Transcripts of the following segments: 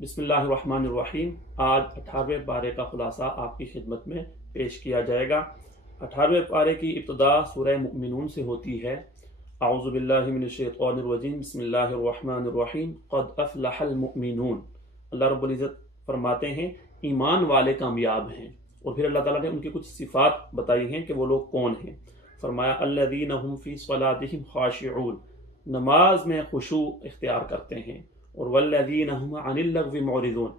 بسم اللہ الرحمن الرحیم۔ آج 18ویں پارے کا خلاصہ آپ کی خدمت میں پیش کیا جائے گا۔ 18ویں پارے کی ابتدا سورہ مؤمنون سے ہوتی ہے۔ اعوذ باللہ من الشیطان الرجیم، بسم اللہ الرحمن الرحیم۔ قد افلح المؤمنون، اللہ رب العزت فرماتے ہیں ایمان والے کامیاب ہیں، اور پھر اللہ تعالیٰ نے ان کی کچھ صفات بتائی ہیں کہ وہ لوگ کون ہیں۔ فرمایا الذین هم فی صلاتہم خاشعون، نماز میں خشوع اختیار کرتے ہیں، اور والذین هم عن اللغو معرضون،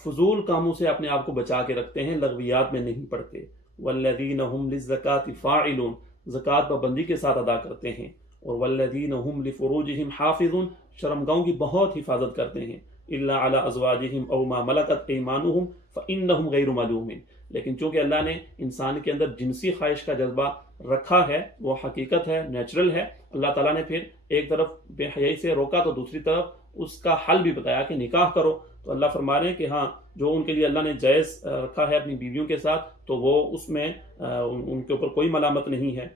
فضول کاموں سے اپنے آپ کو بچا کے رکھتے ہیں، لغویات میں نہیں پڑتے۔ والذین هم للزکاۃ فاعلون، زکوٰۃ پابندی کے ساتھ ادا کرتے ہیں۔ اور والذین هم لفروجہم حافظون، شرمگاہوں کی بہت حفاظت کرتے ہیں۔ الا علی ازواجہم او ما ملکت ایمانہم فانہم غیر ملومین، لیکن چونکہ اللہ نے انسان کے اندر جنسی خواہش کا جذبہ رکھا ہے، وہ حقیقت ہے، نیچرل ہے، اللہ تعالیٰ نے پھر ایک طرف بے حیائی سے روکا تو دوسری طرف اس کا حل بھی بتایا کہ نکاح کرو۔ تو اللہ فرما رہے ہیں کہ ہاں، جو ان کے لیے اللہ نے جائز رکھا ہے اپنی بیویوں کے ساتھ، تو وہ اس میں ان کے اوپر کوئی ملامت نہیں ہے۔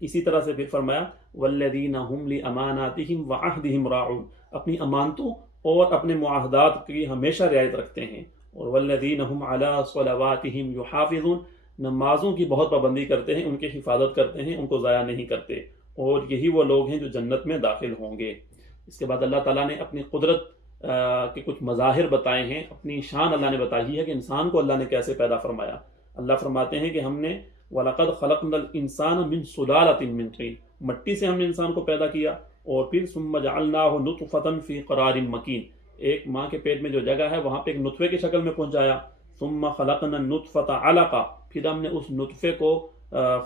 اسی طرح سے پھر فرمایا والذین هم لاماناتہم وعہدہم راعون، اپنی امانتوں اور اپنے معاہدات کی ہمیشہ رعایت رکھتے ہیں۔ اور والذین هم علی صلواتہم یحافظون، نمازوں کی بہت پابندی کرتے ہیں، ان کی حفاظت کرتے ہیں، ان کو ضائع نہیں کرتے، اور یہی وہ لوگ ہیں جو جنت میں داخل ہوں گے۔ اس کے بعد اللہ تعالیٰ نے اپنی قدرت کے کچھ مظاہر بتائے ہیں، اپنی شان اللہ نے بتائی ہے کہ انسان کو اللہ نے کیسے پیدا فرمایا۔ اللہ فرماتے ہیں کہ ہم نے وَلَقَدْ خَلَقْنَا الْإِنسَانَ مِنْ سُلَالَةٍ مِنْ طِينٍ، مٹی سے ہم نے انسان کو پیدا کیا، اور پھر ثُمَّ جَعَلْنَاهُ نُطْفَةً فِي قَرَارٍ مَكِينٍ، ایک ماں کے پیٹ میں جو جگہ ہے وہاں پہ ایک نطفے کی شکل میں پہنچایا۔ ثُمَّ خَلَقْنَا النُّطْفَةَ عَلَقَةً، پھر ہم نے اس نطفے کو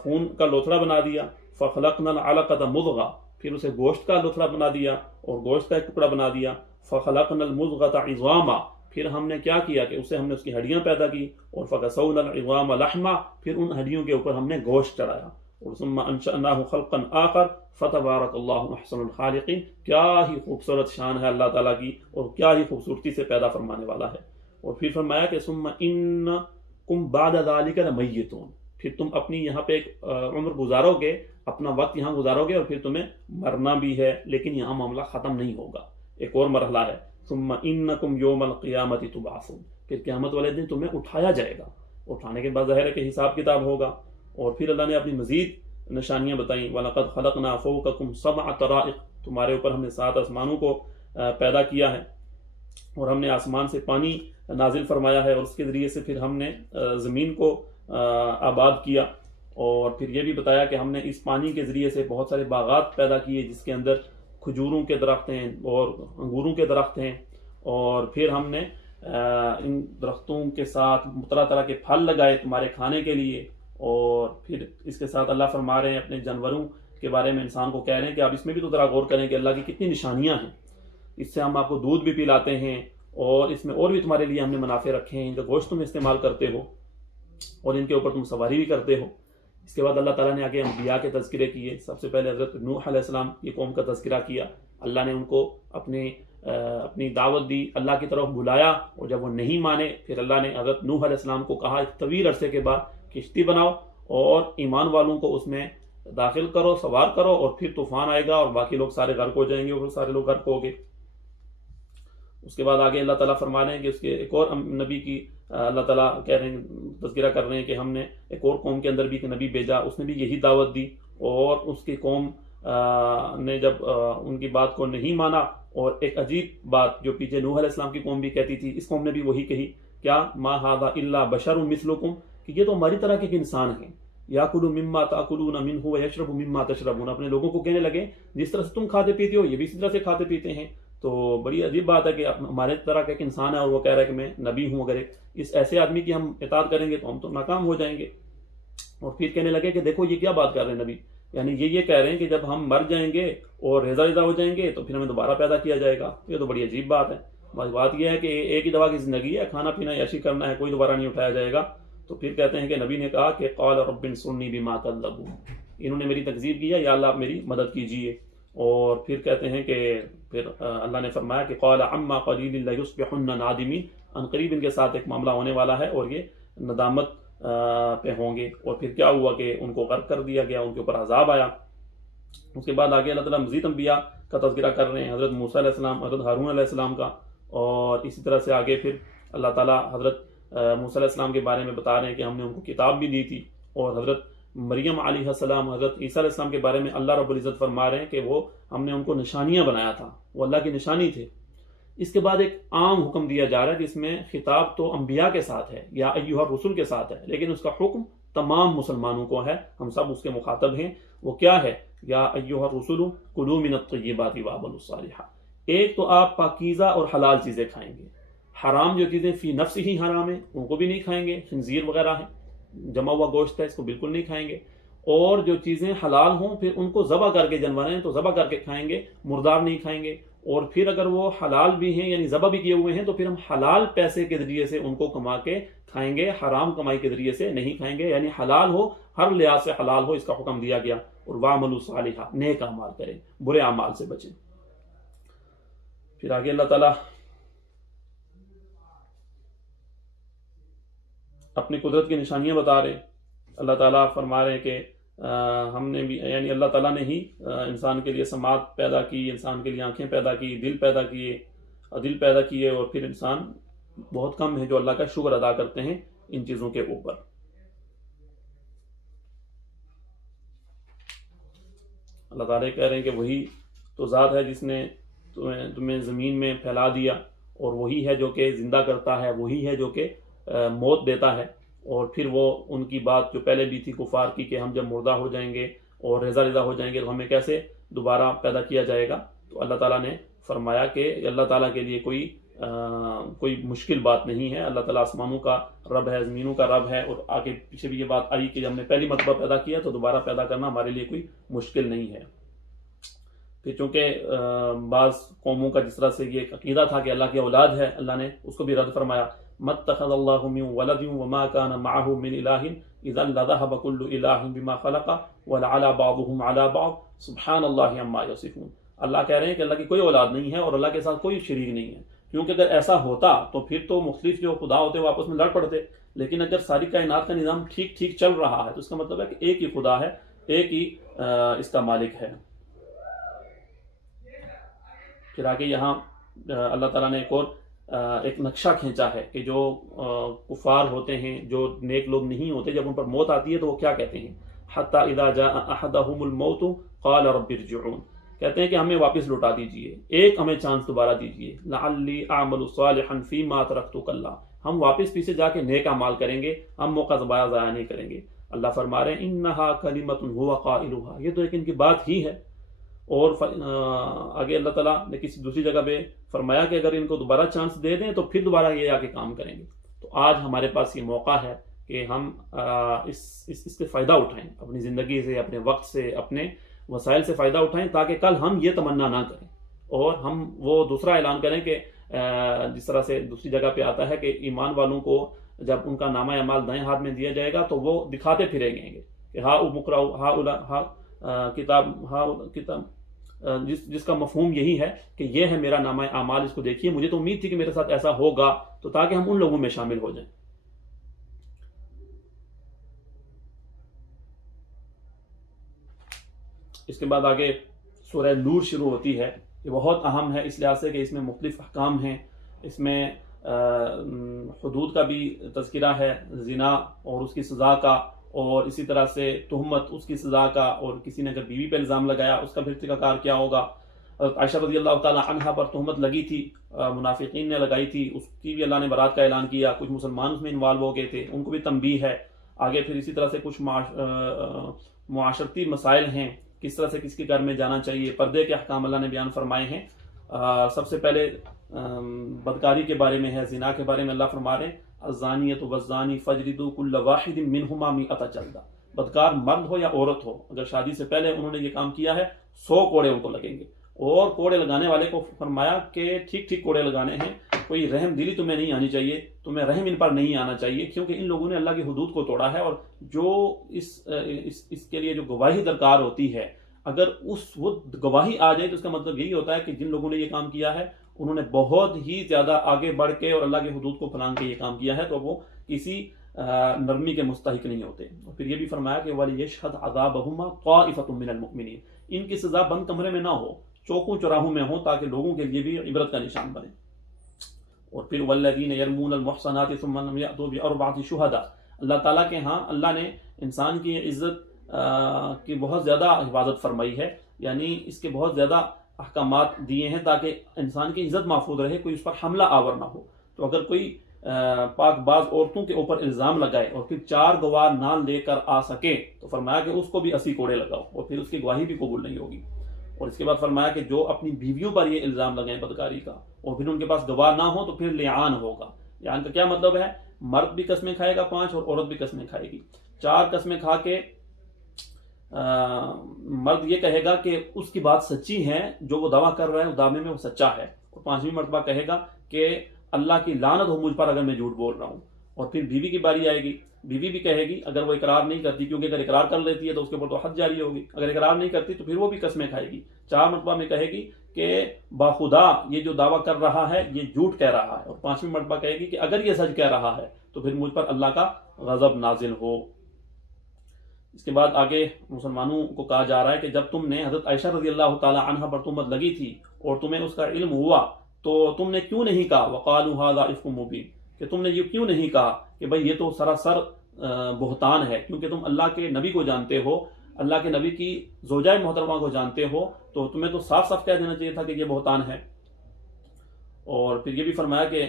خون کا لوتھڑا بنا دیا۔ فَخَلَقْنَا الْعَلَقَةَ مُضْغَةً، پھر اسے گوشت کا لوتھڑا بنا دیا اور گوشت کا ایک ٹکڑا بنا دیا۔ فَخَلَقْنَا الْمُضْغَةَ عِظَامًا، پھر ہم نے کیا کیا کہ اسے ہم نے اس کی ہڈیاں پیدا کی، اور فَكَسَوْنَا الْعِظَامَ لَحْمًا، پھر ان ہڈیوں کے اوپر ہم نے گوشت چڑھایا۔ اور ثُمَّ أَنشَأْنَاهُ خَلْقًا آخَرَ فَتَبَارَكَ اللَّهُ أَحْسَنُ الْخَالِقِينَ، کیا ہی خوبصورت شان ہے اللہ تعالیٰ کی، اور کیا ہی خوبصورتی سے پیدا فرمانے والا ہے۔ اور پھر فرمایا کہ ثُمَّ إِنَّكُمْ بَعْدَ ذَلِكَ لَمَيِّتُونَ، پھر تم اپنی یہاں پہ ایک عمر گزارو گے، اپنا وقت یہاں گزارو گے، اور پھر تمہیں مرنا بھی ہے، لیکن یہاں معاملہ ختم نہیں ہوگا، ایک اور مرحلہ ہے۔ ثم انکم یوم القیامت تبعثون، پھر قیامت والے دن تمہیں اٹھایا جائے گا، اٹھانے کے بعد ظاہر ہے کہ حساب کتاب ہوگا۔ اور پھر اللہ نے اپنی مزید نشانیاں بتائیں، وَلَقَدْ خَلَقْنَا فَوْقَكُمْ سَبْعَ طَرَائِقَ، تمہارے اوپر ہم نے 7 آسمانوں کو پیدا کیا ہے، اور ہم نے آسمان سے پانی نازل فرمایا ہے، اور اس کے ذریعے سے پھر ہم نے زمین کو آباد کیا۔ اور پھر یہ بھی بتایا کہ ہم نے اس پانی کے ذریعے سے بہت سارے باغات پیدا کیے، جس کے اندر کھجوروں کے درخت ہیں اور انگوروں کے درخت ہیں، اور پھر ہم نے ان درختوں کے ساتھ طرح طرح کے پھل لگائے تمہارے کھانے کے لیے۔ اور پھر اس کے ساتھ اللہ فرما رہے ہیں اپنے جانوروں کے بارے میں، انسان کو کہہ رہے ہیں کہ آپ اس میں بھی تو ذرا غور کریں کہ اللہ کی کتنی نشانیاں ہیں، اس سے ہم آپ کو دودھ بھی پلاتے ہیں، اور اس میں اور بھی تمہارے لیے ہم نے منافع رکھے ہیں، ان کا گوشت تم استعمال کرتے ہو، اور ان کے اوپر تم سواری بھی کرتے ہو۔ اس کے بعد اللہ تعالیٰ نے آگے انبیاء کے تذکرے کیے۔ سب سے پہلے حضرت نوح علیہ السلام کی قوم کا تذکرہ کیا، اللہ نے ان کو اپنی دعوت دی، اللہ کی طرف بلایا، اور جب وہ نہیں مانے پھر اللہ نے حضرت نوح علیہ السلام کو کہا ایک طویل عرصے کے بعد کشتی بناؤ اور ایمان والوں کو اس میں داخل کرو، سوار کرو، اور پھر طوفان آئے گا اور باقی لوگ سارے غرق ہو جائیں گے، اور سارے لوگ غرق ہو گئے۔ اس کے بعد آگے اللہ تعالیٰ فرما رہے ہیں کہ اس کے ایک اور نبی کی اللہ تعالیٰ کہہ رہے ہیں، تذکرہ کر رہے ہیں کہ ہم نے ایک اور قوم کے اندر بھی ایک نبی بھیجا، اس نے بھی یہی دعوت دی، اور اس کی قوم نے جب ان کی بات کو نہیں مانا، اور ایک عجیب بات جو پیچھے نوح علیہ السلام کی قوم بھی کہتی تھی، اس قوم نے بھی وہی کہی، کیا ما ھذا الا بشر مثلکم، کہ یہ تو ہماری طرح کے انسان ہیں، یاکل مما تاکلون منہ ویشرب مما تشربون، اپنے لوگوں کو کہنے لگے جس طرح سے تم کھاتے پیتے ہو یہ بھی اسی طرح سے کھاتے پیتے ہیں۔ تو بڑی عجیب بات ہے کہ ہمارے طرح کا ایک انسان ہے اور وہ کہہ رہا ہے کہ میں نبی ہوں، اگر اس ایسے آدمی کی ہم اطاعت کریں گے تو ہم تو ناکام ہو جائیں گے۔ اور پھر کہنے لگے کہ دیکھو یہ کیا بات کر رہے ہیں نبی، یعنی یہ کہہ رہے ہیں کہ جب ہم مر جائیں گے اور ریزہ ریزہ ہو جائیں گے تو پھر ہمیں دوبارہ پیدا کیا جائے گا۔ یہ تو بڑی عجیب بات ہے۔ بات یہ ہے کہ ایک ہی دفعہ کی زندگی ہے، کھانا پینا عیاشی کرنا ہے، کوئی دوبارہ نہیں اٹھایا جائے گا۔ تو پھر کہتے ہیں کہ نبی نے کہا کہ قال رب انصرنی بما کذبون، انہوں نے میری تکذیب کی ہے، یا اللہ آپ میری مدد کیجیے۔ اور پھر کہتے ہیں کہ پھر اللہ نے فرمایا کہ قال عما قلیل لیصبحن نادمین، ان قریب ان کے ساتھ ایک معاملہ ہونے والا ہے اور یہ ندامت پہ ہوں گے۔ اور پھر کیا ہوا کہ ان کو غرق کر دیا گیا، ان کے اوپر عذاب آیا۔ اس کے بعد آگے اللہ تعالیٰ مزید انبیاء کا تذکرہ کر رہے ہیں، حضرت موسیٰ علیہ السلام، حضرت ہارون علیہ السلام کا۔ اور اسی طرح سے آگے پھر اللہ تعالیٰ حضرت موسیٰ علیہ السلام کے بارے میں بتا رہے ہیں کہ ہم نے ان کو کتاب بھی دی تھی، اور حضرت مریم علیہ السلام، حضرت عیسیٰ علیہ السلام کے بارے میں اللہ رب العزت فرما رہے ہیں کہ وہ ہم نے ان کو نشانیاں بنایا تھا، وہ اللہ کی نشانی تھے۔ اس کے بعد ایک عام حکم دیا جا رہا ہے جس میں خطاب تو انبیاء کے ساتھ ہے یا ایھا الرسل کے ساتھ ہے، لیکن اس کا حکم تمام مسلمانوں کو ہے، ہم سب اس کے مخاطب ہیں۔ وہ کیا ہے؟ یا ایھا الرسل کلوا من الطیبات واعملوا الصالحات۔ ایک تو آپ پاکیزہ اور حلال چیزیں کھائیں گے، حرام جو چیزیں فی نفس ہی حرام ہیں ان کو بھی نہیں کھائیں گے، خنزیر وغیرہ ہے، جمع ہوا گوشت ہے، اس کو بالکل نہیں کھائیں گے، اور جو چیزیں حلال ہوں پھر ان کو ذبح کر کے، جانور ہیں تو ذبح کر کے کھائیں گے، مردار نہیں کھائیں گے، اور پھر اگر وہ حلال بھی ہیں یعنی ذبح بھی کیے ہوئے ہیں تو پھر ہم حلال پیسے کے ذریعے سے ان کو کما کے کھائیں گے، حرام کمائی کے ذریعے سے نہیں کھائیں گے، یعنی حلال ہو، ہر لحاظ سے حلال ہو، اس کا حکم دیا گیا۔ اور وَاعْمَلُوا صَالِحًا، نیک اعمال کریں، برے اعمال سے بچیں۔ پھر آگے اللہ تعالیٰ اپنی قدرت کی نشانیاں بتا رہے، اللہ تعالیٰ فرما رہے ہیں کہ ہم نے بھی، یعنی اللہ تعالیٰ نے ہی انسان کے لیے سماعت پیدا کی، انسان کے لیے آنکھیں پیدا کی، دل پیدا کیے، اور پھر انسان بہت کم ہے جو اللہ کا شکر ادا کرتے ہیں ان چیزوں کے اوپر۔ اللہ تعالیٰ کہہ رہے ہیں کہ وہی تو ذات ہے جس نے تمہیں زمین میں پھیلا دیا، اور وہی ہے جو کہ زندہ کرتا ہے، وہی ہے جو کہ موت دیتا ہے۔ اور پھر وہ ان کی بات جو پہلے بھی تھی کفار کی کہ ہم جب مردہ ہو جائیں گے اور ریزہ ریزہ ہو جائیں گے تو ہمیں کیسے دوبارہ پیدا کیا جائے گا، تو اللہ تعالیٰ نے فرمایا کہ اللہ تعالیٰ کے لیے کوئی مشکل بات نہیں ہے، اللہ تعالیٰ آسمانوں کا رب ہے، زمینوں کا رب ہے، اور آگے پیچھے بھی یہ بات آئی کہ جب ہم نے پہلی مرتبہ پیدا کیا تو دوبارہ پیدا کرنا ہمارے لیے کوئی مشکل نہیں ہے۔ پھر چونکہ بعض قوموں کا جس طرح سے یہ عقیدہ تھا کہ اللہ کی اولاد ہے، اللہ نے اس کو بھی رد فرمایا، مَتَّخَذَ اللَّهُ مِن وَلَدٍ وَمَا كَانَ مَعَهُ مِنْ إِلَٰهٍ إِذًا لَذَهَبَ كُلُّ إِلَٰهٍ بِمَا خَلَقَ وَلَعَلَىٰ بَعْضُهُمْ عَلَىٰ بَعْضٍ سُبْحَانَ اللَّهِ عَمَّا يَصِفُونَ۔ اللہ کہہ رہے ہیں کہ اللہ کی کوئی اولاد نہیں ہے اور اللہ کے ساتھ کوئی شریک نہیں ہے، کیونکہ اگر ایسا ہوتا تو پھر تو مختلف جو خدا ہوتے وہ آپس میں لڑ پڑتے، لیکن اگر ساری کائنات کا نظام ٹھیک ٹھیک چل رہا ہے تو اس کا مطلب ہے کہ ایک ہی خدا ہے، ایک ہی اس کا مالک ہے۔ پھر آگے یہاں اللہ تعالیٰ نے ایک نقشہ کھینچا ہے کہ جو کفار ہوتے ہیں، جو نیک لوگ نہیں ہوتے، جب ان پر موت آتی ہے تو وہ کیا کہتے ہیں، حتی اذا جاء احدهم الموت قال رب ارجعون، کہتے ہیں کہ ہمیں واپس لوٹا دیجئے، ایک ہمیں چانس دوبارہ دیجئے، لعلی اعمل صالحا فیما ترکت کلا، ہم واپس پیچھے جا کے نیک اعمال کریں گے، ہم موقع ضائع نہیں کریں گے۔ اللہ فرما رہے ہیں انہا کلمۃ هو قائلها، یہ تو ایک ان کی بات ہی ہے۔ اور آگے اللہ تعالیٰ نے کسی دوسری جگہ پہ فرمایا کہ اگر ان کو دوبارہ چانس دے دیں تو پھر دوبارہ یہ آ کے کام کریں گے۔ تو آج ہمارے پاس یہ موقع ہے کہ ہم اس سے فائدہ اٹھائیں، اپنی زندگی سے، اپنے وقت سے، اپنے وسائل سے فائدہ اٹھائیں، تاکہ کل ہم یہ تمنا نہ کریں اور ہم وہ دوسرا اعلان کریں کہ جس طرح سے دوسری جگہ پہ آتا ہے کہ ایمان والوں کو جب ان کا نامہ اعمال دائیں ہاتھ میں دیا جائے گا تو وہ دکھاتے پھریں گے کہ ہا کتاب، جس کا مفہوم یہی ہے کہ یہ ہے میرا نامہ اعمال، اس کو دیکھیے، مجھے تو امید تھی کہ میرے ساتھ ایسا ہوگا، تو تاکہ ہم ان لوگوں میں شامل ہو جائیں۔ اس کے بعد آگے سورہ نور شروع ہوتی ہے، یہ بہت اہم ہے اس لحاظ سے کہ اس میں مختلف احکام ہیں، اس میں حدود کا بھی تذکرہ ہے، زنا اور اس کی سزا کا، اور اسی طرح سے تہمت اس کی سزا کا، اور کسی نے اگر بیوی پہ الزام لگایا اس کا پھر طریقہ کار کیا ہوگا۔ عائشہ رضی اللہ تعالی عنہا پر تہمت لگی تھی، منافقین نے لگائی تھی، اس کی بھی اللہ نے برات کا اعلان کیا، کچھ مسلمان اس میں انوالو ہو گئے تھے، ان کو بھی تنبیہ ہے۔ آگے پھر اسی طرح سے کچھ معاشرتی مسائل ہیں، کس طرح سے کس کے گھر میں جانا چاہیے، پردے کے احکام اللہ نے بیان فرمائے ہیں۔ سب سے پہلے بدکاری کے بارے میں ہے، زنا کے بارے میں اللہ فرما رہے ہیں الزانیۃ والزانی فاجلدوا کل واحد منہما 100 جلدہ، بدکار مرد ہو یا عورت ہو، اگر شادی سے پہلے انہوں نے یہ کام کیا ہے 100 کوڑے ان کو لگیں گے۔ اور کوڑے لگانے والے کو فرمایا کہ ٹھیک ٹھیک کوڑے لگانے ہیں، کوئی رحم دلی تمہیں نہیں آنی چاہیے، تمہیں رحم ان پر نہیں آنا چاہیے، کیونکہ ان لوگوں نے اللہ کی حدود کو توڑا ہے۔ اور جو اس کے لیے جو گواہی درکار ہوتی ہے، اگر وہ گواہی آ جائے تو اس کا مطلب یہی ہوتا ہے کہ جن لوگوں نے یہ کام کیا ہے انہوں نے بہت ہی زیادہ آگے بڑھ کے اور اللہ کی حدود کو پھلانگ کے یہ کام کیا ہے، تو وہ کسی نرمی کے مستحق نہیں ہوتے۔ اور پھر یہ بھی فرمایا کہ وَلِيَشْهَدْ عَذَابَهُمَا طَائِفَةٌ مِّنَ الْمُؤْمِنِينَ، ان کی سزا بند کمرے میں نہ ہو، چوکوں چوراہوں میں ہو، تاکہ لوگوں کے لیے بھی عبرت کا نشان بنے۔ اور پھر والذین یرمون المحصنات ثم لم یأتوا بأربعۃ شہداء، اللہ تعالیٰ کے ہاں اللہ نے انسان کی عزت کی بہت زیادہ حفاظت فرمائی ہے، یعنی اس کے بہت زیادہ احکامات دیے ہیں تاکہ انسان کی عزت محفوظ رہے، کوئی اس پر حملہ آور نہ ہو۔ تو اگر کوئی پاک باز عورتوں کے اوپر الزام لگائے اور پھر 4 گواہ نہ لے کر آ سکے تو فرمایا کہ اس کو بھی 80 کوڑے لگاؤ، اور پھر اس کی گواہی بھی قبول نہیں ہوگی۔ اور اس کے بعد فرمایا کہ جو اپنی بیویوں پر یہ الزام لگائیں بدکاری کا اور پھر ان کے پاس گواہ نہ ہو تو پھر لعان ہوگا۔ لعان کا کیا مطلب ہے؟ مرد بھی قسمیں کھائے گا 5 اور عورت بھی قسمیں کھائے گی۔ 4 قسمیں کھا کے مرد یہ کہے گا کہ اس کی بات سچی ہے، جو وہ دعویٰ کر رہا ہے اس دعوے میں وہ سچا ہے، اور 5ویں مرتبہ کہے گا کہ اللہ کی لعنت ہو مجھ پر اگر میں جھوٹ بول رہا ہوں۔ اور پھر بیوی کی باری آئے گی، بیوی بھی کہے گی اگر وہ اقرار نہیں کرتی، کیونکہ اگر اقرار کر لیتی ہے تو اس کے اوپر تو حد جاری ہوگی، اگر اقرار نہیں کرتی تو پھر وہ بھی قسمیں کھائے گی۔ 4 مرتبہ میں کہے گی کہ باخدا یہ جو دعویٰ کر رہا ہے یہ جھوٹ کہہ رہا ہے، اور 5ویں مرتبہ کہے گی کہ اگر یہ سچ کہہ رہا ہے تو پھر مجھ پر اللہ کا غضب نازل ہو۔ اس کے بعد آگے مسلمانوں کو کہا جا رہا ہے کہ جب تم نے حضرت عائشہ رضی اللہ تعالی عنہ پر تہمت لگی تھی اور تمہیں اس کا علم ہوا تو تم نے کیوں نہیں کہا وقالوا ھذا افک مبین، کہ تم نے یہ کیوں نہیں کہا کہ بھئی یہ تو سراسر بہتان ہے، کیونکہ تم اللہ کے نبی کو جانتے ہو، اللہ کے نبی کی زوجہ محترمہ کو جانتے ہو، تو تمہیں تو صاف صاف کہہ دینا چاہیے تھا کہ یہ بہتان ہے۔ اور پھر یہ بھی فرمایا کہ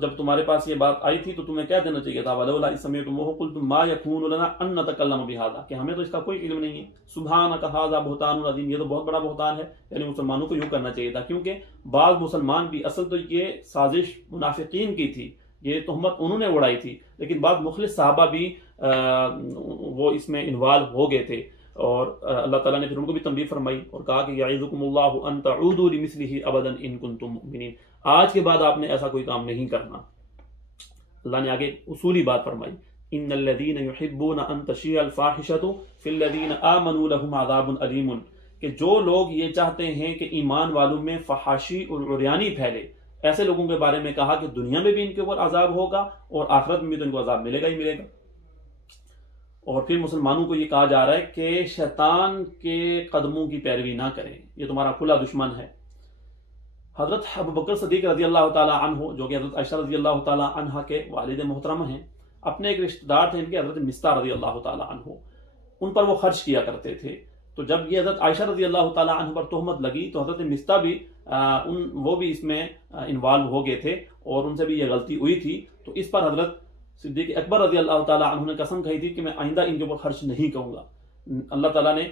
جب تمہارے پاس یہ بات آئی تھی تو تمہیں کہہ دینا چاہیے تھا وَلَوْلَا إِذْ سَمِعْتُمُوهُ قُلْتُم مَّا يَكُونُ لَنَا أَن نَّتَكَلَّمَ بِهَٰذَا، کہ ہمیں تو اس کا کوئی علم نہیں ہے، سُبْحَانَكَ هَٰذَا بُهْتَانٌ عَظِيمٌ، یہ تو بہت بڑا بہتان ہے۔ یعنی مسلمانوں کو یوں کرنا چاہیے تھا، کیونکہ بعض مسلمان بھی، اصل تو یہ سازش منافقین کی تھی، یہ تہمت انہوں نے اڑائی تھی، لیکن بعض مخلص صحابہ بھی وہ اس میں انوالو ہو گئے تھے، اور اللہ تعالیٰ نے پھر ان کو بھی تنبیہ فرمائی اور کہا کہ یعظکم اللہ ان تعودوا لمثلہ ابدا ان کنتم مؤمنین، آج کے بعد آپ نے ایسا کوئی کام نہیں کرنا۔ اللہ نے آگے اصولی بات فرمائی ان الذین یحبون ان تشیع الفاحشۃ فی الذین آمنوا لهم عذاب علیم، کہ جو لوگ یہ چاہتے ہیں کہ ایمان والوں میں فحاشی اور عریانی پھیلے، ایسے لوگوں کے بارے میں کہا کہ دنیا میں بھی ان کے اوپر عذاب ہوگا اور آخرت میں بھی تو ان کو عذاب ملے گا ہی ملے گا۔ اور پھر مسلمانوں کو یہ کہا جا رہا ہے کہ شیطان کے قدموں کی پیروی نہ کریں، یہ تمہارا کھلا دشمن ہے۔ حضرت ابوبکر صدیق رضی اللہ تعالی عنہ، جو کہ حضرت عائشہ رضی اللہ تعالی عنہ کے والد محترم ہیں، اپنے ایک رشتہ دار تھے ان کے حضرت مستہ رضی اللہ تعالی عنہ، ان پر وہ خرچ کیا کرتے تھے۔ تو جب یہ حضرت عائشہ رضی اللہ تعالی عنہ پر تہمت لگی تو حضرت مستہ بھی وہ بھی اس میں انوالو ہو گئے تھے اور ان سے بھی یہ غلطی ہوئی تھی۔ تو اس پر حضرت صدیق اکبر رضی اللہ تعالی عنہ نے قسم کھائی تھی کہ میں آئندہ ان کے اوپر خرچ نہیں کروں گا۔ اللہ تعالیٰ نے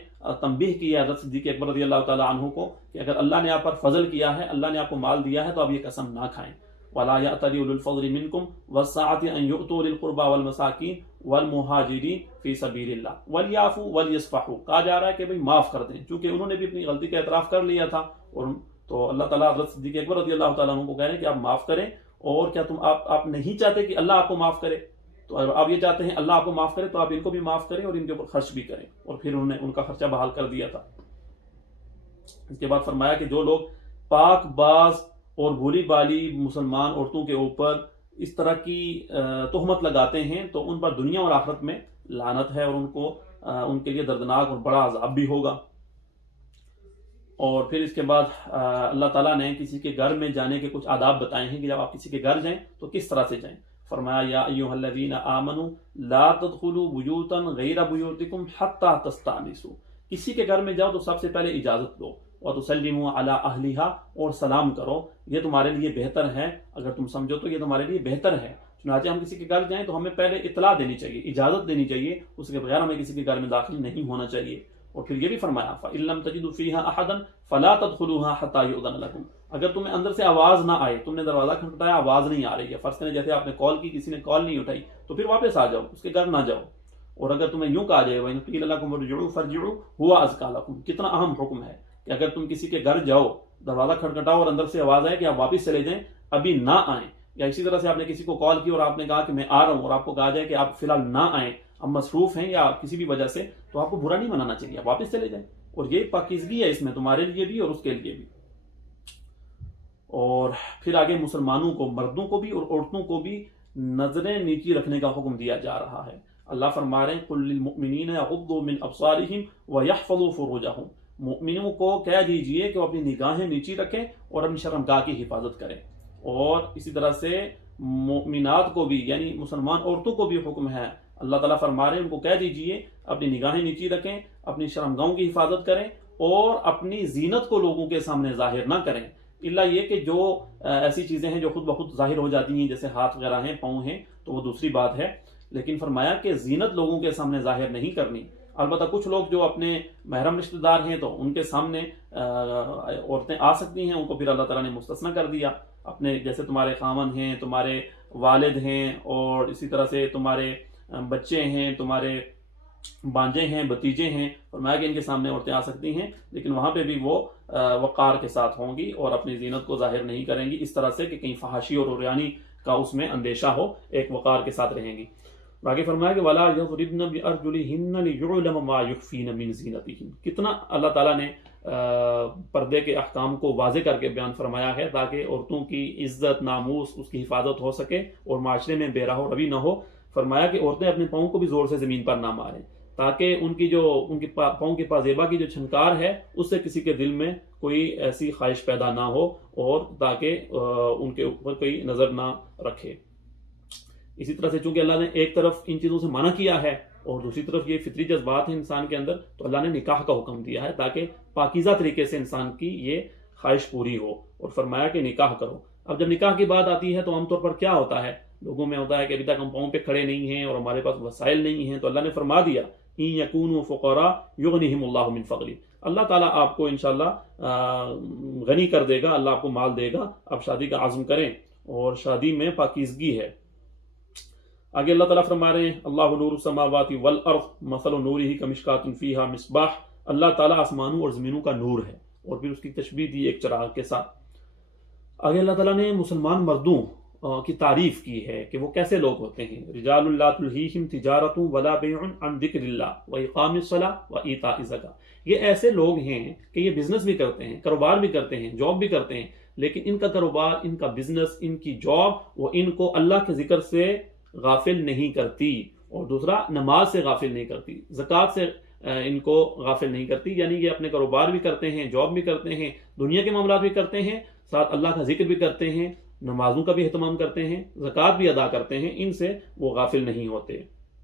تنبیہ کی ہے حضرت صدیق اکبر رضی اللہ تعالی عنہ کو کہ اگر اللہ نے آپ پر فضل کیا ہے، اللہ نے آپ کو مال دیا ہے، تو آپ یہ قسم نہ کھائیں۔ وَلَا يَأْتَلِ أُولُو الْفَضْلِ مِنْكُمْ وَالسَّعَةِ أَنْ يُؤْتُوا أُولِي الْقُرْبَى وَالْمَسَاكِينَ وَالْمُهَاجِرِينَ فِي سَبِيلِ اللَّهِ وَلْيَعْفُوا وَلْيَصْفَحُوا، کہا جا رہا ہے کہ بھئی معاف کر دیں، چونکہ انہوں نے بھی اپنی غلطی کا اعتراف کر لیا تھا، اور تو اللہ تعالیٰ حضرت صدیق اکبر رضی اللہ تعالیٰ عنہ کو کہہ رہے ہیں کہ آپ معاف کریں، اور کیا آپ نہیں چاہتے کہ اللہ آپ کو معاف کرے؟ تو اگر آپ یہ چاہتے ہیں اللہ آپ کو معاف کرے تو آپ ان کو بھی معاف کریں اور ان کے اوپر خرچ بھی کریں، اور پھر انہوں نے ان کا خرچہ بحال کر دیا تھا۔ اس کے بعد فرمایا کہ جو لوگ پاک باز اور بھولی بالی مسلمان عورتوں کے اوپر اس طرح کی تہمت لگاتے ہیں تو ان پر دنیا اور آخرت میں لعنت ہے، اور ان کے لیے دردناک اور بڑا عذاب بھی ہوگا۔ اور پھر اس کے بعد اللہ تعالیٰ نے کسی کے گھر میں جانے کے کچھ آداب بتائے ہیں کہ جب آپ کسی کے گھر جائیں تو کس طرح سے جائیں۔ فرمایا یا ایھا الذین آمنوا لا تدخلوا بیوتا غیر بیوتکم حتی تستأنسوا، کسی کے گھر میں جاؤ تو سب سے پہلے اجازت لو، وتسلموا علی اہلھا، اور سلام کرو، یہ تمہارے لیے بہتر ہے، اگر تم سمجھو تو یہ تمہارے لیے بہتر ہے۔ چنانچہ ہم کسی کے گھر جائیں تو ہمیں پہلے اطلاع دینی چاہیے، اجازت دینی چاہیے، اس کے بغیر ہمیں کسی کے گھر میں داخل نہیں ہونا چاہیے۔ اور پھر یہ بھی فرمایا فَإِن لَّمْ تَجِدُوا فِيهَا أَحَدًا فَلَا تَدْخُلُوهَا حَتَّى يُؤْذَنَ لَكُمْ، اگر تمہیں اندر سے آواز نہ آئے، تم نے دروازہ کھٹکھٹایا آواز نہیں آ رہی ہے، فرض کریں جیسے آپ نے کال کی، کسی نے کال نہیں اٹھائی، تو پھر واپس آ جاؤ، اس کے گھر نہ جاؤ۔ اور اگر تمہیں یوں کہا جائے وَإِن قِيلَ لَكُمُ ارْجِعُوا فَارْجِعُوا هُوَ أَزْكَىٰ لَكُمْ، کتنا اہم حکم ہے کہ اگر تم کسی کے گھر جاؤ، دروازہ کھٹکھٹاؤ اور اندر سے آواز آئے کہ آپ واپس چلے جائیں، ابھی نہ آئیں، یا اسی طرح سے آپ نے کسی کو کال کی اور آپ نے کہا کہ میں آ رہا ہوں، اور آپ کو کہا جائے کہ آپ فی الحال نہ آئیں، اب مصروف ہیں یا کسی بھی وجہ سے، تو آپ کو برا نہیں منانا چاہیے، آپ واپس چلے جائیں۔ اور یہ پاکیزگی ہے اس میں، تمہارے لیے بھی اور اس کے لیے بھی۔ اور پھر آگے مسلمانوں کو، مردوں کو بھی اور عورتوں کو بھی نظریں نیچی رکھنے کا حکم دیا جا رہا ہے۔ اللہ فرما رہے ہیں قُل لِّلْمُؤْمِنِينَ يَغُضُّوا مِنْ أَبْصَارِهِمْ وَيَحْفَظُوا فُرُوجَهُمْ، مؤمنوں کو کہہ دیجئے کہ وہ اپنی نگاہیں نیچی رکھیں اور اپنی شرمگاہ کی حفاظت کریں۔ اور اسی طرح سے مومنات کو بھی یعنی مسلمان عورتوں کو بھی حکم ہے، اللہ تعالیٰ فرما رہے ہیں ان کو کہہ دیجئے اپنی نگاہیں نیچی رکھیں، اپنی شرمگاہوں کی حفاظت کریں اور اپنی زینت کو لوگوں کے سامنے ظاہر نہ کریں، الا یہ کہ جو ایسی چیزیں ہیں جو خود بخود ظاہر ہو جاتی ہیں جیسے ہاتھ وغیرہ ہیں، پاؤں ہیں، تو وہ دوسری بات ہے، لیکن فرمایا کہ زینت لوگوں کے سامنے ظاہر نہیں کرنی۔ البتہ کچھ لوگ جو اپنے محرم رشتہ دار ہیں تو ان کے سامنے عورتیں آ سکتی ہیں، ان کو پھر اللہ تعالیٰ نے مستثنی کر دیا، اپنے جیسے تمہارے خامن ہیں، تمہارے والد ہیں، اور اسی طرح سے تمہارے بچے ہیں، تمہارے بانجے ہیں، بتیجے ہیں، فرمایا کہ ان کے سامنے عورتیں آ سکتی ہیں، لیکن وہاں پہ بھی وہ وقار کے ساتھ ہوں گی اور اپنی زینت کو ظاہر نہیں کریں گی اس طرح سے کہ کہیں فحاشی اور عریانی کا اس میں اندیشہ ہو، ایک وقار کے ساتھ رہیں گی۔ باقی فرمایا کہ وَلَا يَضْرِبْنَ بِأَرْجُلِهِنَّ لِيُعْلَمَ مَا يُخْفِينَ مِنْ زِينَتِهِنَّ، کتنا اللہ تعالیٰ نے پردے کے احکام کو واضح کر کے بیان فرمایا ہے تاکہ عورتوں کی عزت، ناموس، اس کی حفاظت ہو سکے اور معاشرے میں بے راہ و روی نہ ہو۔ فرمایا کہ عورتیں اپنے پاؤں کو بھی زور سے زمین پر نہ ماریں تاکہ ان کی پاؤں کی پازیبا کی جو چھنکار ہے اس سے کسی کے دل میں کوئی ایسی خواہش پیدا نہ ہو اور تاکہ ان کے اوپر کوئی نظر نہ رکھے۔ اسی طرح سے چونکہ اللہ نے ایک طرف ان چیزوں سے منع کیا ہے اور دوسری طرف یہ فطری جذبات ہیں انسان کے اندر، تو اللہ نے نکاح کا حکم دیا ہے تاکہ پاکیزہ طریقے سے انسان کی یہ خواہش پوری ہو، اور فرمایا کہ نکاح کرو۔ اب جب نکاح کی بات آتی ہے تو عام طور پر کیا ہوتا ہے، لوگوں میں ہوتا ہے کہ ابھی تک ہم پاؤں پہ کھڑے نہیں ہیں اور ہمارے پاس وسائل نہیں ہیں، تو اللہ نے فرما دیا ان یکونوا فقراء یغنیہم اللہ من فضلہ، اللہ تعالیٰ آپ کو انشاءاللہ غنی کر دے گا، اللہ آپ کو مال دے گا، آپ شادی کا عزم کریں، اور شادی میں پاکیزگی ہے۔ آگے اللہ تعالیٰ فرما رہے ہیں اللہ نور السماوات والارض مثل نورہ کمشکاۃ فیہا مصباح، اللہ تعالیٰ آسمانوں اور زمینوں کا نور ہے، اور پھر اس کی تشبیہ دی ایک چراغ کے ساتھ۔ آگے اللہ تعالیٰ نے مسلمان مردوں کی تعریف کی ہے کہ وہ کیسے لوگ ہوتے ہیں، رجال لا تلہیہم تجارۃ ولا بیع عن ذکر اللہ واقام الصلاۃ وایتاء الزکاۃ، یہ ایسے لوگ ہیں کہ یہ بزنس بھی کرتے ہیں، کاروبار بھی کرتے ہیں، جاب بھی کرتے ہیں، لیکن ان کا کاروبار، ان کا بزنس، ان کی جاب وہ ان کو اللہ کے ذکر سے غافل نہیں کرتی، اور دوسرا نماز سے غافل نہیں کرتی، زکوٰۃ سے ان کو غافل نہیں کرتی، یعنی یہ اپنے کاروبار بھی کرتے ہیں، جاب بھی کرتے ہیں، دنیا کے معاملات بھی کرتے ہیں، ساتھ اللہ کا ذکر بھی کرتے ہیں، نمازوں کا بھی اہتمام کرتے ہیں، زکوٰۃ بھی ادا کرتے ہیں، ان سے وہ غافل نہیں ہوتے۔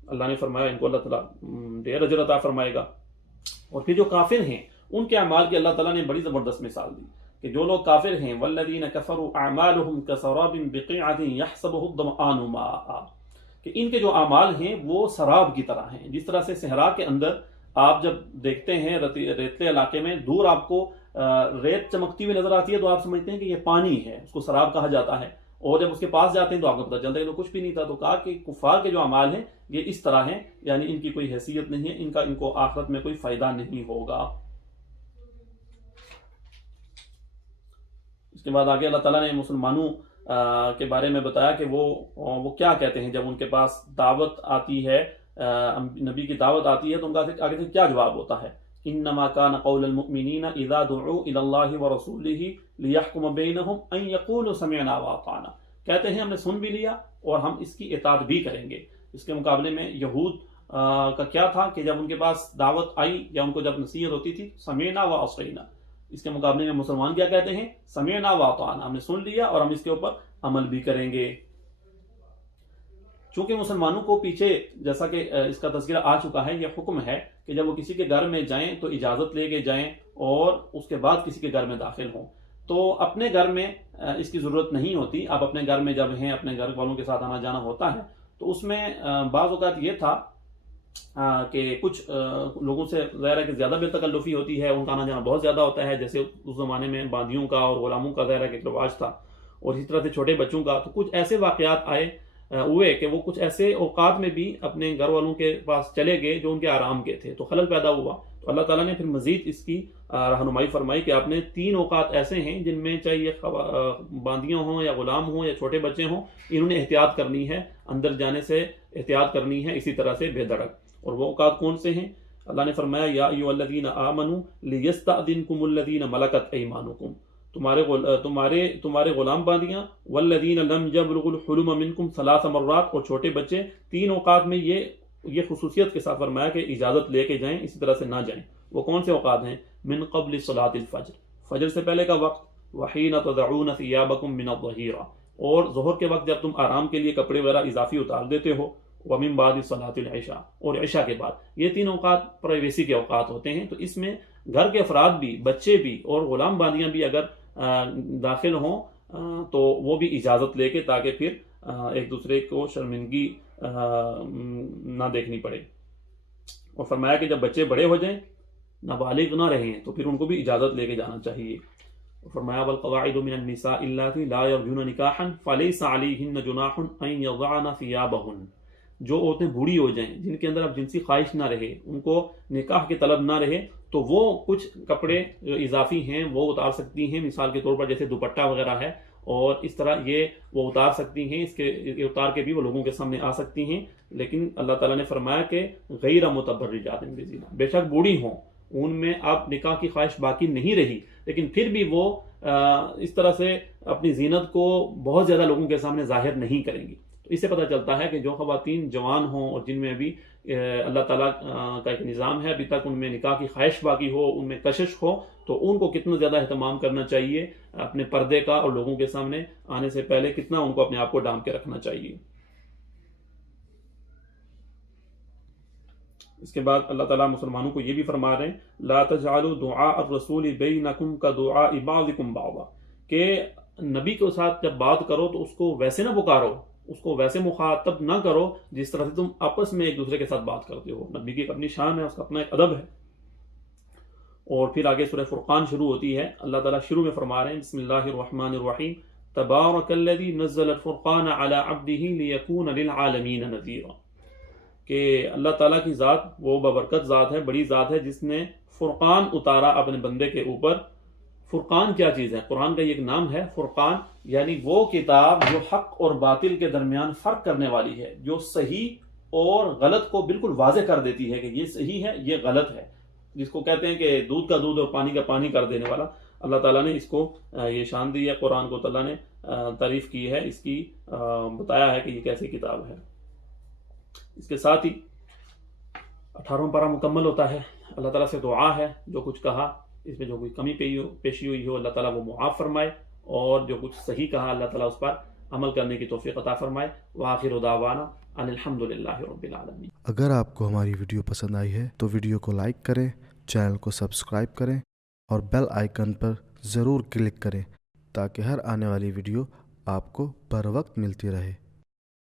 اللہ نے فرمایا ان کو اللہ تعالیٰ ڈھیر اجر عطا فرمائے گا۔ اور پھر جو کافر ہیں ان کے اعمال کی اللہ تعالیٰ نے بڑی زبردست مثال دی کہ جو لوگ کافر ہیں والذین کفروا اعمالهم کسراب بقیعۃ یحسبہ الظمآن ماء، کہ ان کے جو اعمال ہیں وہ سراب کی طرح ہیں، جس طرح سے صحرا کے اندر آپ جب دیکھتے ہیں ریتلے علاقے میں دور آپ کو ریت چمکتی ہوئی نظر آتی ہے تو آپ سمجھتے ہیں کہ یہ پانی ہے، اس کو سراب کہا جاتا ہے، اور جب اس کے پاس جاتے ہیں تو آپ کو پتہ چلتا ہے کہ کچھ بھی نہیں تھا۔ تو کہا کہ کفار کے جو اعمال ہیں یہ اس طرح ہیں، یعنی ان کی کوئی حیثیت نہیں ہے، ان کو آخرت میں کوئی فائدہ نہیں ہوگا۔ اس کے بعد آگے اللہ تعالیٰ نے مسلمانوں کے بارے میں بتایا کہ وہ کیا کہتے ہیں جب ان کے پاس دعوت آتی ہے، نبی کی دعوت آتی ہے تو ان کا آگے سے کیا جواب ہوتا ہے، انما کان قول المؤمنین اذا دعوا الی اللہ ورسولہ لیحکم بینہم ان یقولوا سمعنا واطعنا، کہتے ہیں ہم نے سن بھی لیا اور ہم اس کی اطاعت بھی کریں گے۔ اس کے مقابلے میں یہود کا کیا تھا کہ جب ان کے پاس دعوت آئی یا ان کو جب نصیحت ہوتی تھی سمعنا وعصینا، اس کے مقابلے میں مسلمان کیا کہتے ہیں، سمعنا واطعنا، ہم نے سن لیا اور ہم اس کے اوپر عمل بھی کریں گے۔ چونکہ مسلمانوں کو پیچھے جیسا کہ اس کا تذکرہ آ چکا ہے، یہ حکم ہے کہ جب وہ کسی کے گھر میں جائیں تو اجازت لے کے جائیں اور اس کے بعد کسی کے گھر میں داخل ہوں۔ تو اپنے گھر میں اس کی ضرورت نہیں ہوتی، آپ اپنے گھر میں جب ہیں اپنے گھر والوں کے ساتھ آنا جانا ہوتا ہے، تو اس میں بعض اوقات یہ تھا کہ کچھ لوگوں سے ظاہر ہے کہ زیادہ بے تکلفی ہوتی ہے، ان کا آنا جانا بہت زیادہ ہوتا ہے، جیسے اس زمانے میں باندیوں کا اور غلاموں کا ظاہر ہے کہ ایک رواج تھا، اور اسی طرح سے چھوٹے بچوں کا۔ تو کچھ ایسے واقعات ہوئے کہ وہ کچھ ایسے اوقات میں بھی اپنے گھر والوں کے پاس چلے گئے جو ان کے آرام کے تھے، تو خلل پیدا ہوا۔ تو اللہ تعالیٰ نے پھر مزید اس کی رہنمائی فرمائی کہ آپ نے 3 اوقات ایسے ہیں جن میں چاہے یہ باندیاں ہوں یا غلام ہوں یا چھوٹے بچے ہوں، انہوں نے احتیاط کرنی ہے، اندر جانے سے احتیاط کرنی ہے، اسی طرح سے بے دھڑک۔ اور وہ اوقات کون سے ہیں؟ اللہ نے فرمایا یا ایھا الذین آمنوا لیستأذنکم الذین ملکت ایمانکم، تمہارے غلام باندیاں، والذین لم یبلغوا الحلم منکم 3 مرات، اور چھوٹے بچے 3 اوقات میں یہ خصوصیت کے ساتھ فرمایا کہ اجازت لے کے جائیں، اسی طرح سے نہ جائیں۔ وہ کون سے اوقات ہیں؟ من قبل صلاۃ الفجر، فجر سے پہلے کا وقت، وحین تضعون ثیابکم من الظہیرہ، اور ظہر کے وقت جب تم آرام کے لیے کپڑے وغیرہ اضافی اتار دیتے ہو، ومن بعد صلاۃ العشاء، اور عشاء کے بعد. یہ تین اوقات پرائیویسی کے اوقات ہوتے ہیں. تو اس میں گھر کے افراد بھی، بچے بھی اور غلام باندیاں بھی اگر داخل ہوں تو وہ بھی اجازت لے کے، تاکہ پھر ایک دوسرے کو شرمندگی نہ دیکھنی پڑے. اور فرمایا کہ جب بچے بڑے ہو جائیں، نابالغ نہ رہیں، تو پھر ان کو بھی اجازت لے کے جانا چاہیے. فرمایا والقواعد من النساء اللاتي لا يرجون نکاحا فليس عليهن جناح ان يضعن ثيابهن. جو عورتیں بوڑھی ہو جائیں، جن کے اندر اب جنسی خواہش نہ رہے، ان کو نکاح کی طلب نہ رہے، تو وہ کچھ کپڑے جو اضافی ہیں وہ اتار سکتی ہیں. مثال کے طور پر جیسے دوپٹہ وغیرہ ہے، اور اس طرح یہ وہ اتار سکتی ہیں. اس کے اتار کے بھی وہ لوگوں کے سامنے آ سکتی ہیں. لیکن اللہ تعالیٰ نے فرمایا کہ غیر متبرجات بزینہ، بے شک بوڑھی ہوں، ان میں اب نکاح کی خواہش باقی نہیں رہی، لیکن پھر بھی وہ اس طرح سے اپنی زینت کو بہت زیادہ لوگوں کے سامنے ظاہر نہیں کریں گی. تو اس سے پتہ چلتا ہے کہ جو خواتین جوان ہوں اور جن میں ابھی اللہ تعالیٰ کا ایک نظام ہے، ابھی تک ان میں نکاح کی خواہش باقی ہو، ان میں کشش ہو، تو ان کو کتنا زیادہ اہتمام کرنا چاہیے اپنے پردے کا، اور لوگوں کے سامنے آنے سے پہلے کتنا ان کو اپنے آپ کو ڈھانپ کے رکھنا چاہیے. اس کے بعد اللہ تعالیٰ مسلمانوں کو یہ بھی فرما رہے ہیں لا تجعلوا دعاء الرسول بینکم کدعاء بعضکم بعضا، کہ نبی کے ساتھ جب بات کرو تو اس کو ویسے نہ پکارو، اس کو ویسے مخاطب نہ کرو جس طرح سے تم آپس میں ایک دوسرے کے ساتھ بات کرتے ہو. نبی کی ایک اپنی شان ہے، اس کا اپنا ایک ادب ہے. اور پھر آگے سورہ فرقان شروع ہوتی ہے. اللہ تعالیٰ شروع میں فرما رہے ہیں بسم اللہ الرحمن الرحیم تبارک الذی نزل الفرقان علی عبدہ لیکون للعالمین نذیرا، کہ اللہ تعالیٰ کی ذات وہ بابرکت ذات ہے، بڑی ذات ہے، جس نے فرقان اتارا اپنے بندے کے اوپر. فرقان کیا چیز ہے؟ قرآن کا یہ ایک نام ہے فرقان، یعنی وہ کتاب جو حق اور باطل کے درمیان فرق کرنے والی ہے، جو صحیح اور غلط کو بالکل واضح کر دیتی ہے کہ یہ صحیح ہے، یہ غلط ہے، جس کو کہتے ہیں کہ دودھ کا دودھ اور پانی کا پانی کر دینے والا. اللہ تعالیٰ نے اس کو یہ شان دی ہے. قرآن کو اللہ نے تعریف کی ہے، اس کی بتایا ہے کہ یہ کیسی کتاب ہے. اس کے ساتھ ہی 18واں پارہ مکمل ہوتا ہے. اللہ تعالیٰ سے دعا ہے جو کچھ کہا اس میں جو کوئی کمی پیشی ہوئی ہو اللہ تعالیٰ وہ معاف فرمائے، اور جو کچھ صحیح کہا اللہ تعالیٰ اس پر عمل کرنے کی توفیق عطا فرمائے. وآخر دعوانا ان الحمد للہ رب العالمین. اگر آپ کو ہماری ویڈیو پسند آئی ہے تو ویڈیو کو لائک کریں، چینل کو سبسکرائب کریں اور بیل آئیکن پر ضرور کلک کریں تاکہ ہر آنے والی ویڈیو آپ کو بر وقت ملتی رہے.